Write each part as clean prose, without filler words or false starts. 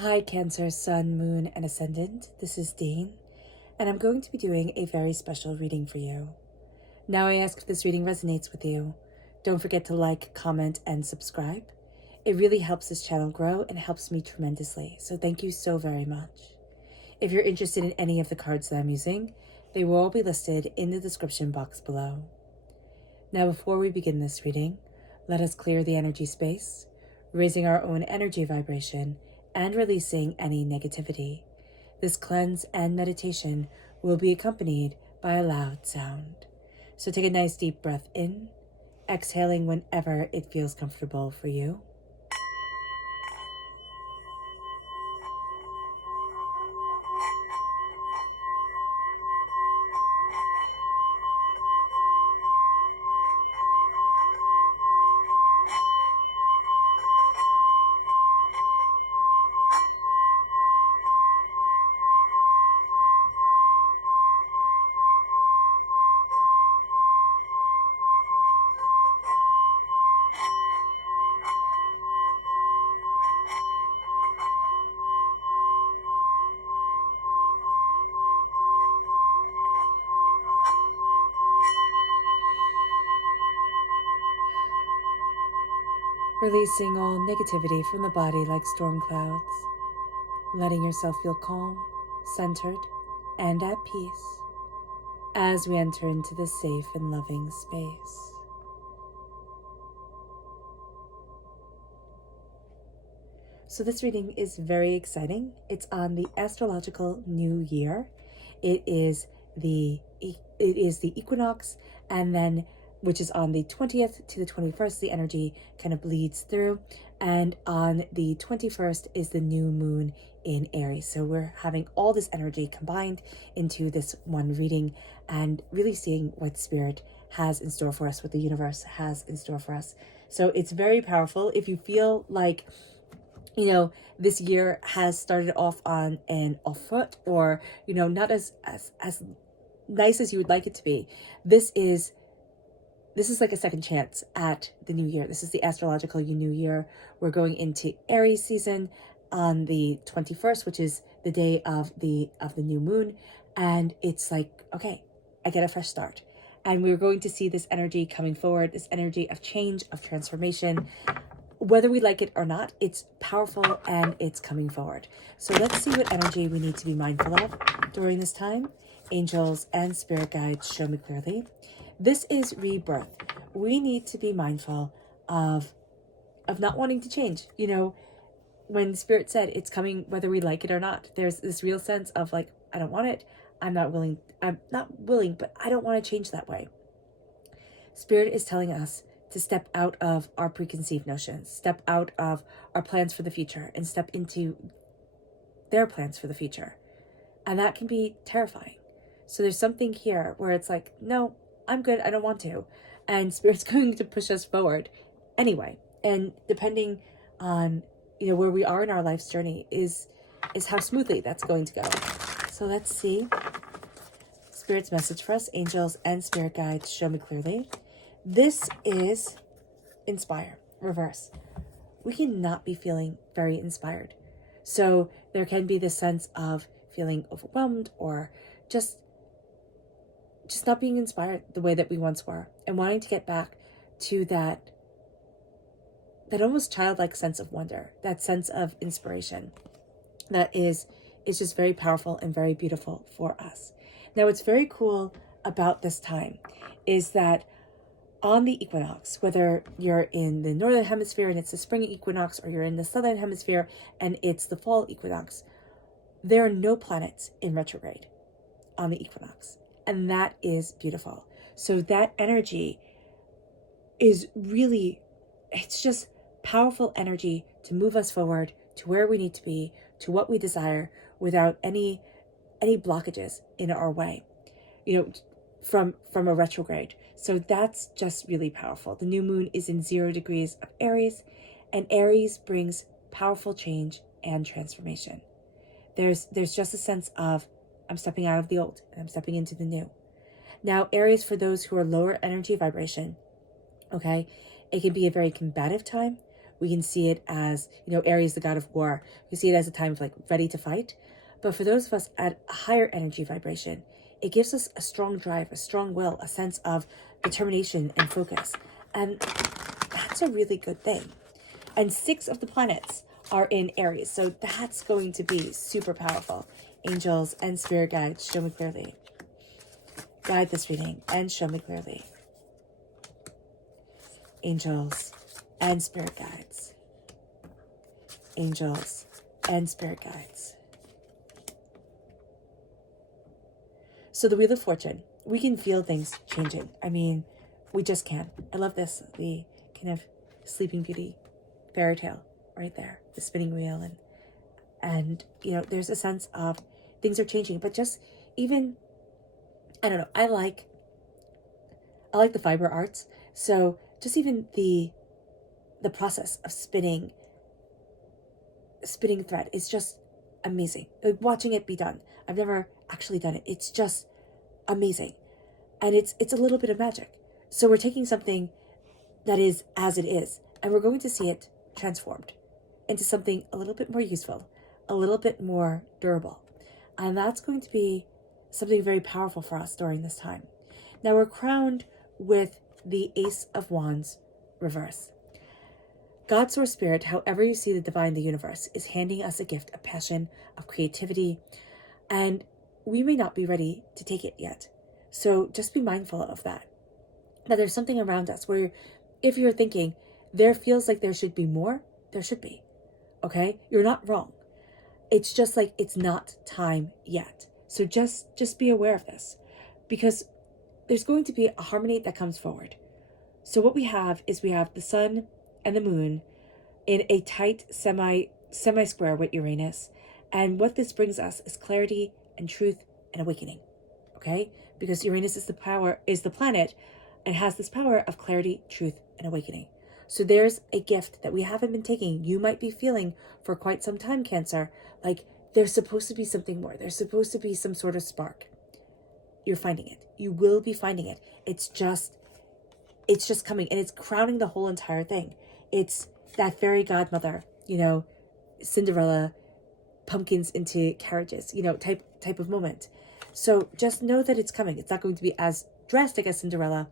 Hi Cancer, Sun, Moon, and Ascendant. This is Dane, and I'm going to be doing a very special reading for you. Now I ask if this reading resonates with you. Don't forget to like, comment, and subscribe. It really helps this channel grow and helps me tremendously, so thank you so very much. If you're interested in any of the cards that I'm using, they will all be listed in the description box below. Now before we begin this reading, let us clear the energy space, raising our own energy vibration and releasing any negativity. This cleanse and meditation will be accompanied by a loud sound. So take a nice deep breath in, exhaling whenever it feels comfortable for you. Releasing all negativity from the body like storm clouds, letting yourself feel calm, centered, and at peace as we enter into this safe and loving space. So this reading is very exciting. It's on the astrological new year. It is the equinox, and then which is on the 20th to the 21st. The energy kind of bleeds through, and on the 21st is the new moon in Aries. So we're having all this energy combined into this one reading and really seeing what Spirit has in store for us, what the universe has in store for us. So it's very powerful. If you feel like this year has started off on an off foot, or, not as nice as you would like it to be, this is like a second chance at the new year. This is the astrological new year. We're going into Aries season on the 21st, which is the day of the new moon. And it's like, okay, I get a fresh start. And we're going to see this energy coming forward, this energy of change, of transformation. Whether we like it or not, it's powerful and it's coming forward. So let's see what energy we need to be mindful of during this time. Angels and spirit guides, show me clearly. This is rebirth. We need to be mindful of not wanting to change. When Spirit said it's coming whether we like it or not, there's this real sense of like, I don't want it. I'm not willing, but I don't want to change that way. Spirit is telling us to step out of our preconceived notions, step out of our plans for the future, and step into their plans for the future. And that can be terrifying. So there's something here where it's like, no, I'm good, I don't want to. And Spirit's going to push us forward anyway. And depending on, where we are in our life's journey is how smoothly that's going to go. So let's see Spirit's message for us. Angels and spirit guides, show me clearly. This is inspire, reverse. We cannot be feeling very inspired. So there can be this sense of feeling overwhelmed or just not being inspired the way that we once were, and wanting to get back to that almost childlike sense of wonder, that sense of inspiration that is just very powerful and very beautiful for us. Now, what's very cool about this time is that on the equinox, whether you're in the northern hemisphere and it's the spring equinox, or you're in the southern hemisphere and it's the fall equinox, there are no planets in retrograde on the equinox. And that is beautiful. So that energy is really, it's just powerful energy to move us forward to where we need to be, to what we desire, without any blockages in our way, from a retrograde. So that's just really powerful. The new moon is in 0 degrees of Aries, and Aries brings powerful change and transformation. There's just a sense of, I'm stepping out of the old and I'm stepping into the new. Now, Aries, for those who are lower energy vibration, okay, it can be a very combative time We can see it as, Aries, the god of war. We see it as a time of like ready to fight. But for those of us at a higher energy vibration, it gives us a strong drive, a strong will, a sense of determination and focus. And that's a really good thing. And 6 of the planets are in Aries. So that's going to be super powerful. Angels and spirit guides, show me clearly. Guide this reading and show me clearly. Angels and spirit guides. Angels and spirit guides. So the Wheel of Fortune, we can feel things changing. I mean, we just can. I love this, the kind of Sleeping Beauty fairy tale right there, the spinning wheel, and there's a sense of things are changing, but just even, I don't know, I like the fiber arts. So just even the process of spinning thread is just amazing. Like watching it be done. I've never actually done it. It's just amazing. And it's a little bit of magic. So we're taking something that is as it is, and we're going to see it transformed into something a little bit more useful, a little bit more durable. And that's going to be something very powerful for us during this time. Now we're crowned with the Ace of Wands reverse. God, Source, Spirit, however you see the divine, the universe, is handing us a gift of passion, of creativity, and we may not be ready to take it yet. So just be mindful of that. That there's something around us where if you're thinking, there feels like there should be more, there should be. Okay? You're not wrong. It's just like it's not time yet. So just be aware of this, because there's going to be a harmony that comes forward. So what we have is we have the sun and the moon in a tight semi-square with Uranus. And what this brings us is clarity and truth and awakening. Okay? Because Uranus is the planet and has this power of clarity, truth, and awakening. So there's a gift that we haven't been taking. You might be feeling for quite some time, Cancer, like there's supposed to be something more. There's supposed to be some sort of spark. You're finding it. You will be finding it. It's just coming, and it's crowning the whole entire thing. It's that fairy godmother, Cinderella, pumpkins into carriages, type of moment. So just know that it's coming. It's not going to be as drastic as Cinderella,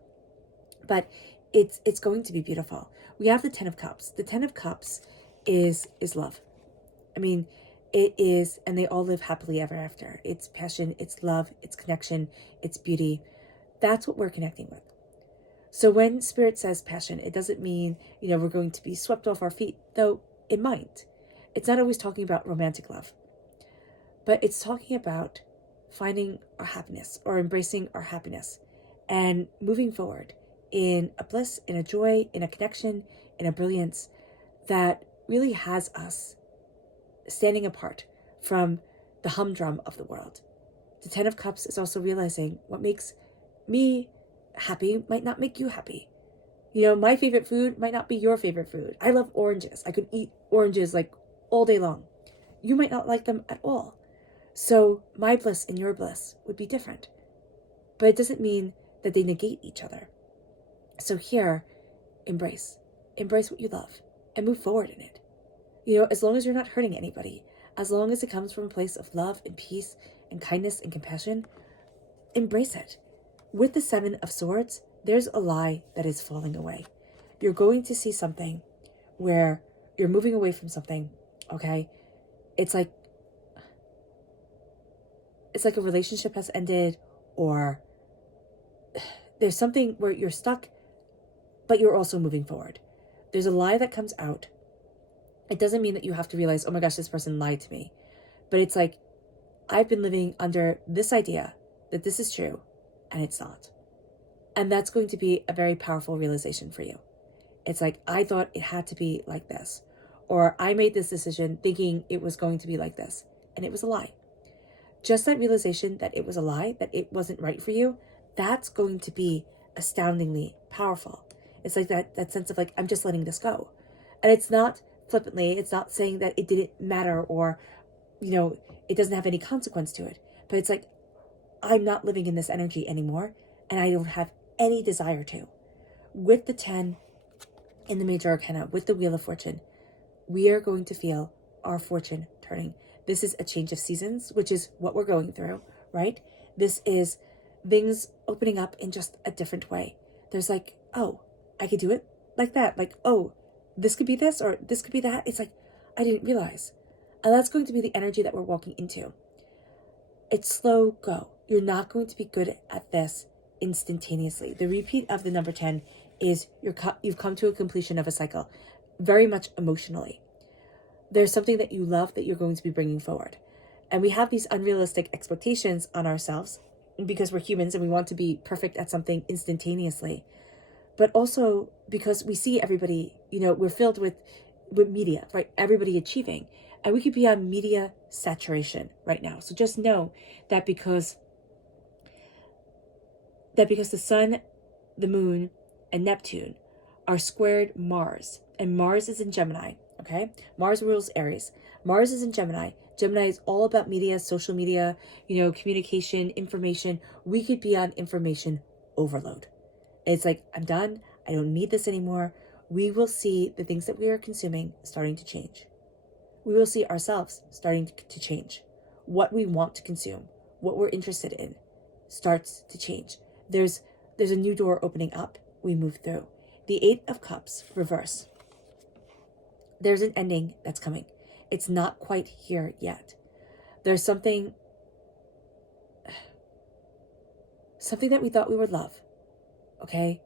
but it's going to be beautiful. We have the 10 of Cups. The 10 of Cups is love. I mean, it is, and they all live happily ever after. It's passion, it's love, it's connection, it's beauty. That's what we're connecting with. So when Spirit says passion, it doesn't mean, we're going to be swept off our feet, though it might. It's not always talking about romantic love, but it's talking about finding our happiness or embracing our happiness and moving forward in a bliss, in a joy, in a connection, in a brilliance that really has us standing apart from the humdrum of the world. The 10 of Cups is also realizing what makes me happy might not make you happy. My favorite food might not be your favorite food. I love oranges. I could eat oranges like all day long. You might not like them at all. So my bliss and your bliss would be different. But it doesn't mean that they negate each other. So here, embrace what you love and move forward in it. As long as you're not hurting anybody, as long as it comes from a place of love and peace and kindness and compassion, embrace it. With the 7 of Swords, there's a lie that is falling away. You're going to see something where you're moving away from something, okay? It's like a relationship has ended, or there's something where you're stuck, but you're also moving forward. There's a lie that comes out. It doesn't mean that you have to realize, oh my gosh, this person lied to me. But it's like, I've been living under this idea that this is true, and it's not. And that's going to be a very powerful realization for you. It's like, I thought it had to be like this. Or I made this decision thinking it was going to be like this, and it was a lie. Just that realization that it was a lie, that it wasn't right for you, that's going to be astoundingly powerful. It's like that sense of like, I'm just letting this go. And it's not flippantly, it's not saying that it didn't matter or, it doesn't have any consequence to it. But it's like, I'm not living in this energy anymore, and I don't have any desire to. With the 10 in the major arcana with the Wheel of Fortune, we are going to feel our fortune turning. This is a change of seasons, which is what we're going through, right? This is things opening up in just a different way. There's like, oh, I could do it like that. Like, oh, this could be this or this could be that. It's like, I didn't realize. And that's going to be the energy that we're walking into. It's slow go. You're not going to be good at this instantaneously. The repeat of the number 10 is you've come to a completion of a cycle, very much emotionally. There's something that you love that you're going to be bringing forward. And we have these unrealistic expectations on ourselves because we're humans and we want to be perfect at something instantaneously. But also because we see everybody, we're filled with media, right? Everybody achieving. And we could be on media saturation right now. So just know that because the sun, the moon, and Neptune are squared Mars, and Mars is in Gemini, okay? Mars rules Aries. Mars is in Gemini. Gemini is all about media, social media, communication, information. We could be on information overload. It's like, I'm done. I don't need this anymore. We will see the things that we are consuming starting to change. We will see ourselves starting to change. What we want to consume, what we're interested in, starts to change. There's a new door opening up. We move through. The 8 of Cups, reverse. There's an ending that's coming. It's not quite here yet. There's something that we thought we would love, okay?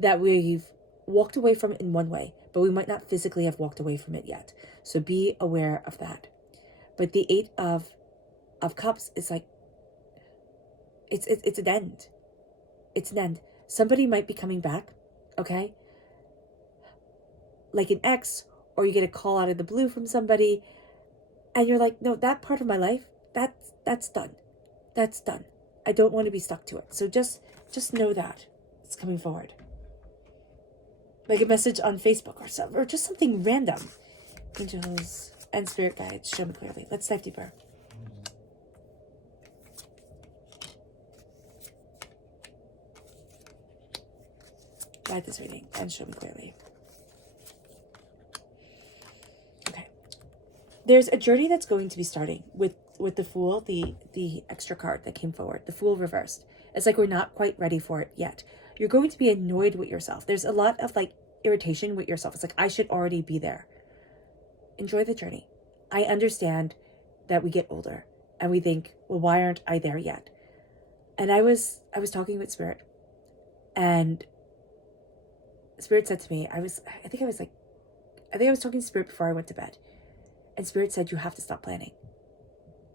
That we've walked away from in one way, but we might not physically have walked away from it yet. So be aware of that. But the 8 of Cups is like, it's an end. It's an end. Somebody might be coming back, okay? Like an ex, or you get a call out of the blue from somebody, and you're like, no, that part of my life, that's done. That's done. I don't want to be stuck to it. So just know that it's coming forward. Like a message on Facebook or just something random. Angels and spirit guides, show me clearly. Let's dive deeper. Guide this reading and show me clearly. Okay. There's a journey that's going to be starting with the Fool, the extra card that came forward, the Fool reversed. It's like we're not quite ready for it yet. You're going to be annoyed with yourself. There's a lot of like irritation with yourself. It's like, I should already be there. Enjoy the journey. I understand that we get older and we think, well, why aren't I there yet? And I was talking with Spirit, and Spirit said to me, I was talking to Spirit before I went to bed. And Spirit said, you have to stop planning.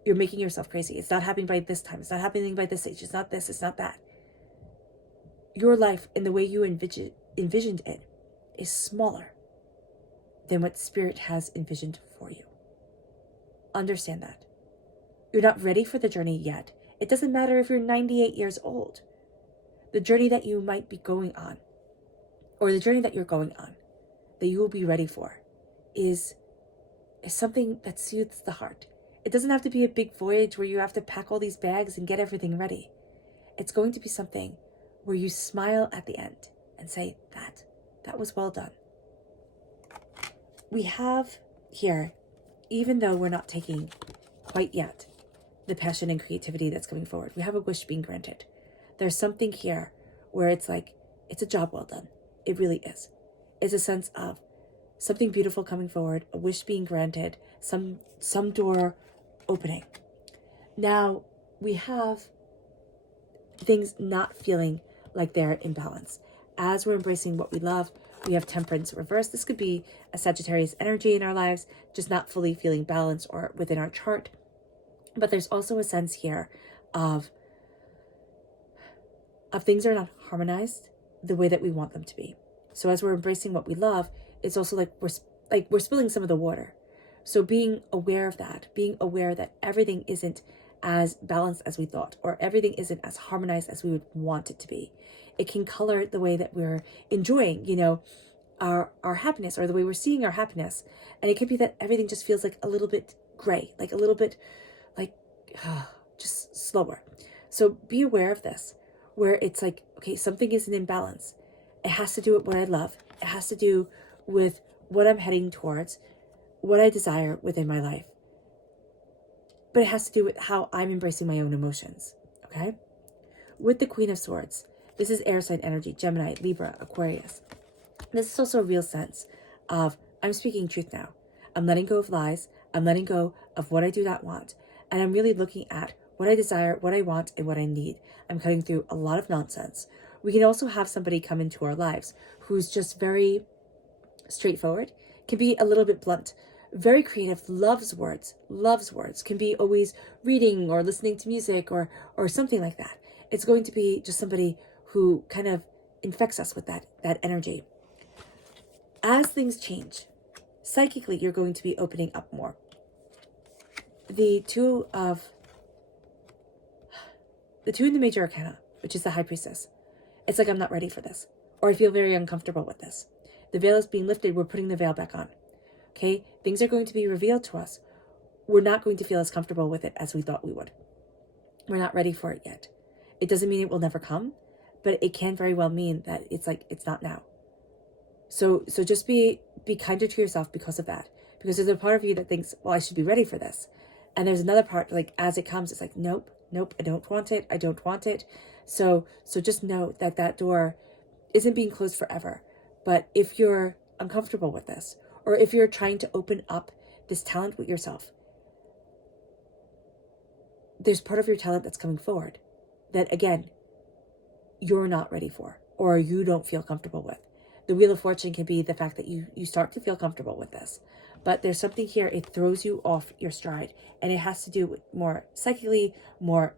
You're making yourself crazy. It's not happening by this time. It's not happening by this age. It's not this. It's not that. Your life and the way you envisioned it is smaller than what Spirit has envisioned for you. Understand that. You're not ready for the journey yet. It doesn't matter if you're 98 years old. The journey that you might be going on, or the journey that you're going on, that you will be ready for, is something that soothes the heart. It doesn't have to be a big voyage where you have to pack all these bags and get everything ready. It's going to be something where you smile at the end and say, that was well done. We have here, even though we're not taking quite yet the passion and creativity that's coming forward, we have a wish being granted. There's something here where it's like, it's a job well done. It really is. It's a sense of something beautiful coming forward, a wish being granted, some door opening. Now, we have things not feeling like they're in balance. As we're embracing what we love, we have Temperance reversed. This could be a Sagittarius energy in our lives, just not fully feeling balanced or within our chart. But there's also a sense here of things are not harmonized the way that we want them to be. So as we're embracing what we love, it's also like we're spilling some of the water. So being aware of that, being aware that everything isn't as balanced as we thought, or everything isn't as harmonized as we would want it to be. It can color the way that we're enjoying, our happiness, or the way we're seeing our happiness. And it could be that everything just feels like a little bit gray, like a little bit like just slower. So be aware of this, where it's like, okay, something isn't in balance. It has to do with what I love. It has to do with what I'm heading towards, what I desire within my life. But it has to do with how I'm embracing my own emotions, okay? With the Queen of Swords, this is air sign energy, Gemini, Libra, Aquarius. This is also a real sense of, I'm speaking truth now. I'm letting go of lies. I'm letting go of what I do not want. And I'm really looking at what I desire, what I want, and what I need. I'm cutting through a lot of nonsense. We can also have somebody come into our lives who's just very straightforward, can be a little bit blunt, very creative, loves words, can be always reading or listening to music or something like that. It's going to be just somebody who kind of infects us with that energy. As things change, psychically, you're going to be opening up more. The two in the major arcana, which is the High Priestess. It's like, I'm not ready for this, or I feel very uncomfortable with this. The veil is being lifted. We're putting the veil back on. Okay? Things are going to be revealed to us. We're not going to feel as comfortable with it as we thought we would. We're not ready for it yet. It doesn't mean it will never come, but it can very well mean that it's like, it's not now. So just be kinder to yourself because of that. Because there's a part of you that thinks, well, I should be ready for this. And there's another part, like, as it comes, it's like, nope, I don't want it. So just know that that door isn't being closed forever. But if you're uncomfortable with this, or if you're trying to open up this talent with yourself, there's part of your talent that's coming forward that, again, you're not ready for, or you don't feel comfortable with. The Wheel of Fortune can be the fact that you start to feel comfortable with this. But there's something here, it throws you off your stride. And it has to do with more psychically, more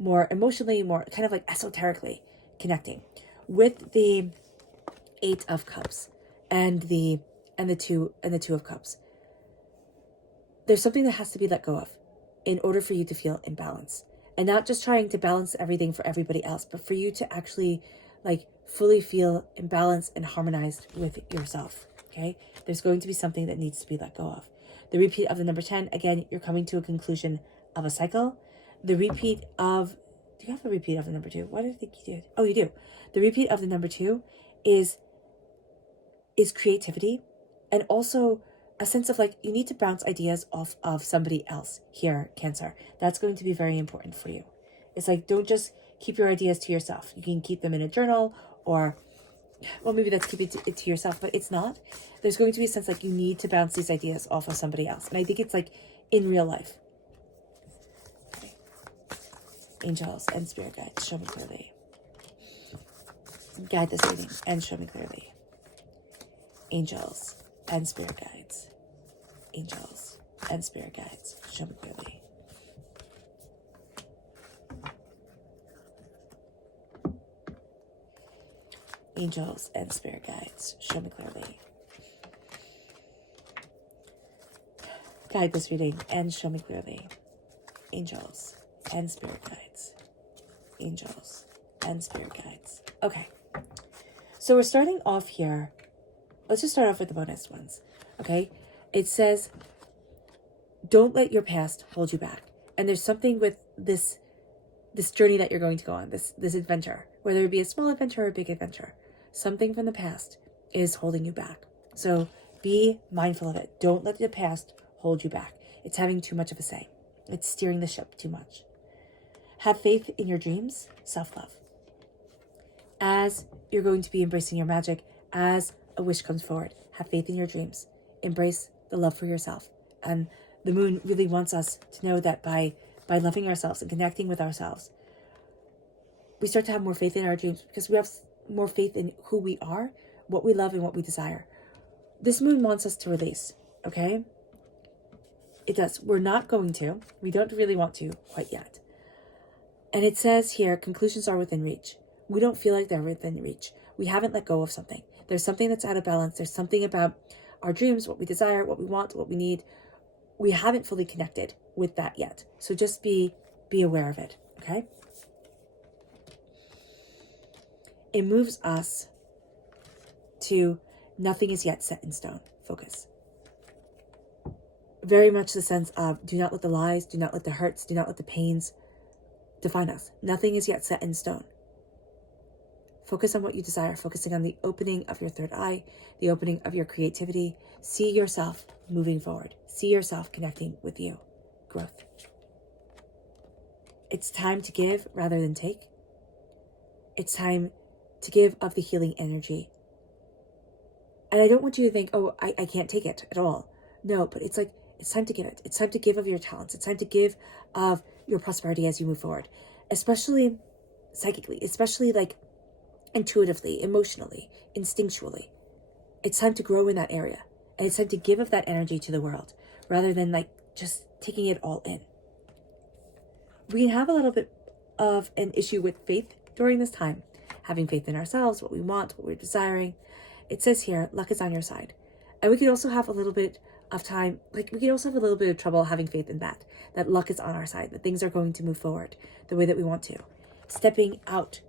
emotionally, more kind of like esoterically connecting. With the Eight of Cups and the two of Cups, there's something that has to be let go of in order for you to feel in balance. And not just trying to balance everything for everybody else, but for you to actually like fully feel in balance and harmonized with yourself. Okay? There's going to be something that needs to be let go of. The repeat of the number 10, again, you're coming to a conclusion of a cycle. The repeat of, do you have a repeat of the number 2? What did I think you did? Oh, you do. The repeat of the number 2 is creativity, and also a sense of like, you need to bounce ideas off of somebody else here, Cancer. That's going to be very important for you. It's like, don't just keep your ideas to yourself. You can keep them in a journal, or, well, maybe that's keep it to yourself, but it's not. There's going to be a sense like you need to bounce these ideas off of somebody else. And I think it's like in real life. Okay. Angels and spirit guides, show me clearly. Guide this reading and show me clearly. Angels and spirit guides. Angels and spirit guides, show me clearly. Angels and spirit guides, show me clearly. Guide this reading and show me clearly. Angels and spirit guides. Angels and spirit guides. Okay. So we're starting off here. Let's just start off with the bonus ones. Okay. It says, don't let your past hold you back. And there's something with this journey that you're going to go on, this adventure, whether it be a small adventure or a big adventure. Something from the past is holding you back. So be mindful of it. Don't let the past hold you back. It's having too much of a say. It's steering the ship too much. Have faith in your dreams, self-love. As you're going to be embracing your magic, as a wish comes forward, have faith in your dreams. Embrace the love for yourself. And the moon really wants us to know that by loving ourselves and connecting with ourselves, we start to have more faith in our dreams, because we have more faith in who we are, what we love, and what we desire. This moon wants us to release, okay? It does. We're not going to. We don't really want to quite yet. And it says here, conclusions are within reach. We don't feel like they're within reach. We haven't let go of something. There's something that's out of balance. There's something about our dreams, what we desire, what we want, what we need. We haven't fully connected with that yet. So just be aware of it, okay? It moves us to nothing is yet set in stone. Focus. Very much the sense of, do not let the lies, do not let the hurts, do not let the pains define us. Nothing is yet set in stone. Focus on what you desire, focusing on the opening of your third eye, the opening of your creativity. See yourself moving forward. See yourself connecting with you. Growth. It's time to give rather than take. It's time to give of the healing energy. And I don't want you to think, oh, I can't take it at all. No, but it's like, it's time to give it. It's time to give of your talents. It's time to give of your prosperity as you move forward, especially psychically, especially like intuitively, emotionally, instinctually. It's time to grow in that area. And it's time to give of that energy to the world rather than like just taking it all in. We can have a little bit of an issue with faith during this time, having faith in ourselves, what we want, what we're desiring. It says here, luck is on your side. And we can also have a little bit of time, like we can also have a little bit of trouble having faith in that luck is on our side, that things are going to move forward the way that we want to. Stepping out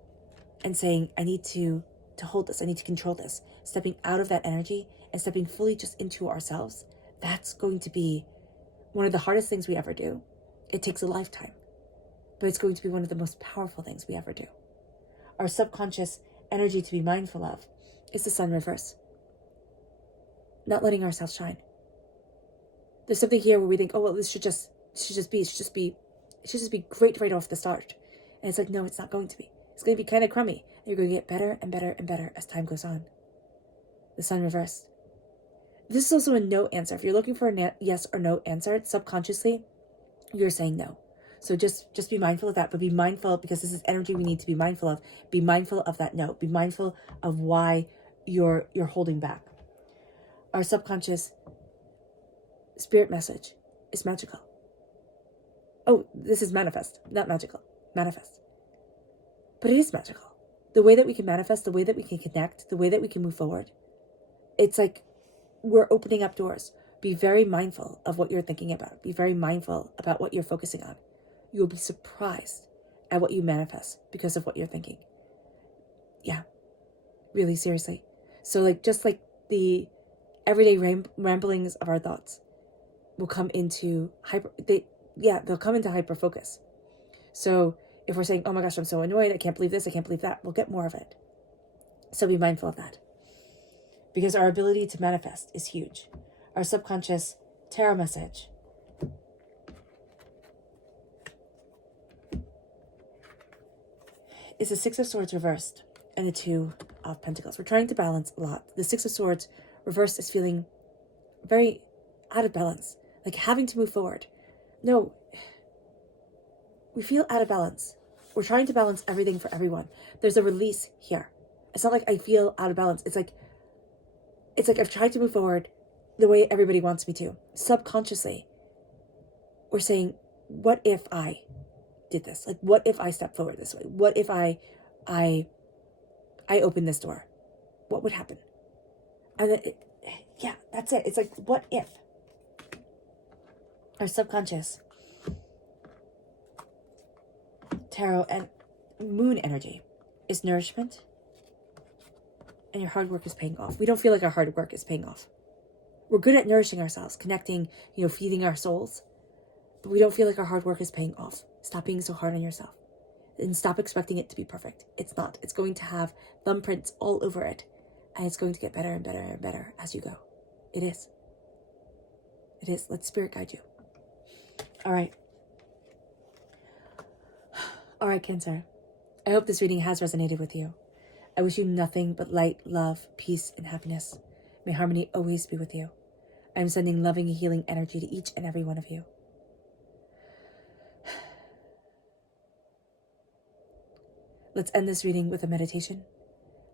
and saying, I need to hold this, I need to control this. Stepping out of that energy and stepping fully just into ourselves, that's going to be one of the hardest things we ever do. It takes a lifetime, but it's going to be one of the most powerful things we ever do. Our subconscious energy to be mindful of is the sun reverse. Not letting ourselves shine. There's something here where we think, oh, well, this should just be great right off the start. And it's like, no, it's not going to be. It's going to be kind of crummy. And you're going to get better and better and better as time goes on. The sun reversed. This is also a no answer. If you're looking for a yes or no answer, subconsciously, you're saying no. So just be mindful of that, but be mindful, because this is energy we need to be mindful of. Be mindful of that no. Be mindful of why you're holding back. Our subconscious spirit message is magical. Oh, this is manifest, not magical. Manifest. But it is magical. The way that we can manifest, the way that we can connect, the way that we can move forward. It's like we're opening up doors. Be very mindful of what you're thinking about. Be very mindful about what you're focusing on. You'll be surprised at what you manifest because of what you're thinking. Yeah, really, seriously. So like, just like the everyday ramblings of our thoughts will come into they'll come into hyper focus. So if we're saying, oh my gosh, I'm so annoyed, I can't believe this, I can't believe that, we'll get more of it. So be mindful of that. Because our ability to manifest is huge. Our subconscious tarot message is the Six of Swords reversed and the Two of Pentacles. We're trying to balance a lot. The Six of Swords reversed is feeling very out of balance, like having to move forward. No, we feel out of balance. We're trying to balance everything for everyone. There's a release here. It's not like I feel out of balance. It's like I've tried to move forward the way everybody wants me to. Subconsciously, we're saying, what if I did this? Like, what if I step forward this way? What if I open this door? What would happen? And that's it. It's like, what if? Our subconscious tarot and moon energy is nourishment, and your hard work is paying off. We don't feel like our hard work is paying off. We're good at nourishing ourselves, connecting, feeding our souls, but we don't feel like our hard work is paying off. Stop being so hard on yourself and stop expecting it to be perfect. It's not. It's going to have thumbprints all over it, and it's going to get better and better and better as you go. It is. It is. Let spirit guide you. All right. All right, Cancer. I hope this reading has resonated with you. I wish you nothing but light, love, peace, and happiness. May harmony always be with you. I am sending loving and healing energy to each and every one of you. Let's end this reading with a meditation,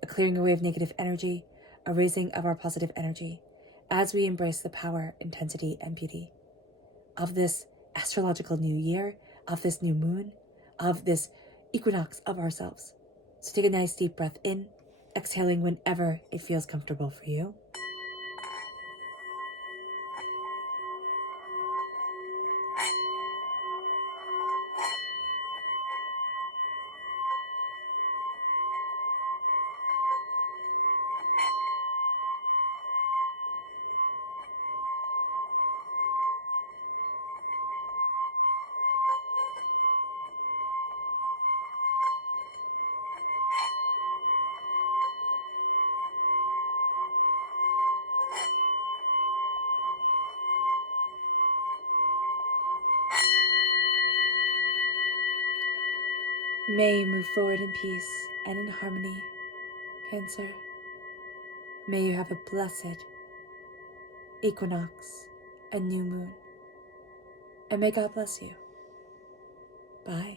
a clearing away of negative energy, a raising of our positive energy, as we embrace the power, intensity, and beauty of this astrological new year, of this new moon, of this equinox of ourselves. So take a nice deep breath in, exhaling whenever it feels comfortable for you. May you move forward in peace and in harmony, Cancer. May you have a blessed equinox and new moon. And may God bless you. Bye.